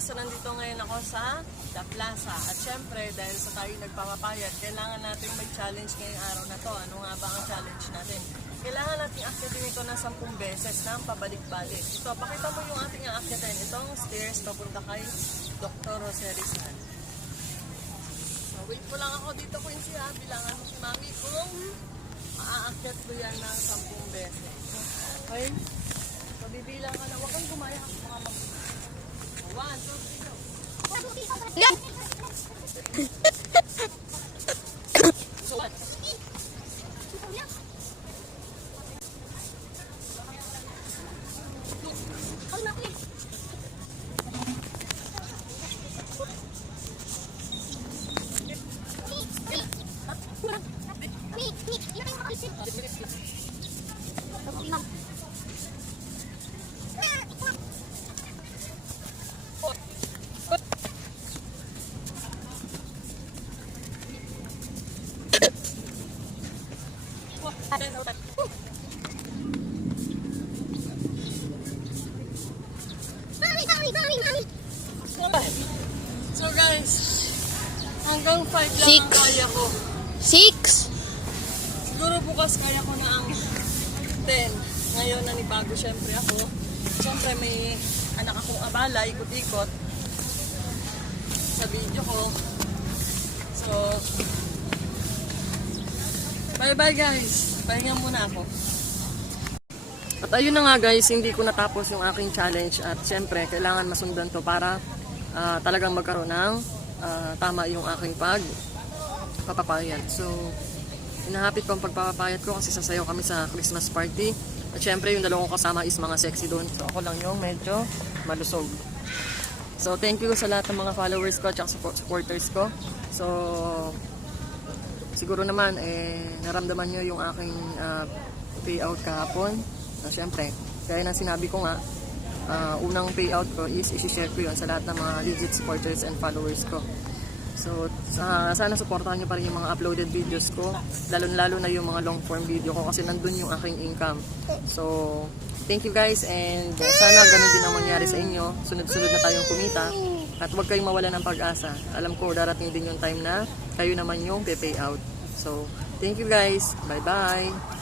So nandito ngayon ako sa The Plaza. At syempre, dahil sa tayo nagpapapayat, kailangan natin mag-challenge ngayong araw na to. Ano nga ba ang challenge natin? Kailangan natin akyatin ito ng 10 beses ng pabalik-balik. Ito, pakita mo yung ating akyatin. Itong stairs papunta kay Dr. Jose Rizal. So wait mo lang ako dito, Quincy, ha. Bilangan mo si Mami kung maaakyat ko yan ng 10 beses. Okay? So bibilang ka na. Huwag kang gumaya kasi mga mag-1, 2, 3, go. Yeah. So what? So guys, hanggang 5 lang ang kaya ko. 6. Siguro bukas kaya ko na ang 10. Ngayon nanibago syempre ako. Syempre may anak akong abala, ikot-ikot sa video ko. So, bye-bye guys. Pahinga muna ako. At ayun na nga guys, hindi ko natapos yung aking challenge at syempre kailangan masundan to para talagang magkaroon ng tama yung aking pagpapapayat. So, hinahapit ko ang pagpapapayat ko kasi sasayaw kami sa Christmas party. At syempre yung dalawang kasama is mga sexy doon. So, ako lang yung medyo malusog. So, thank you sa lahat ng mga followers ko at supporters ko. So, siguro naman naramdaman nyo yung aking payout kahapon. Syempre, kaya nang sinabi ko nga, unang payout ko is isi-share ko yun sa lahat ng mga legit supporters and followers ko. So, sana supportahan nyo pa rin yung mga uploaded videos ko, lalo na yung mga long form video ko kasi nandun yung aking income. So, thank you guys and sana ganun din ang mangyari sa inyo. Sunod-sunod na tayong kumita at huwag kayong mawala ng pag-asa. Alam ko, darating din yung time na kayo naman yung pay out. So, thank you guys. Bye-bye!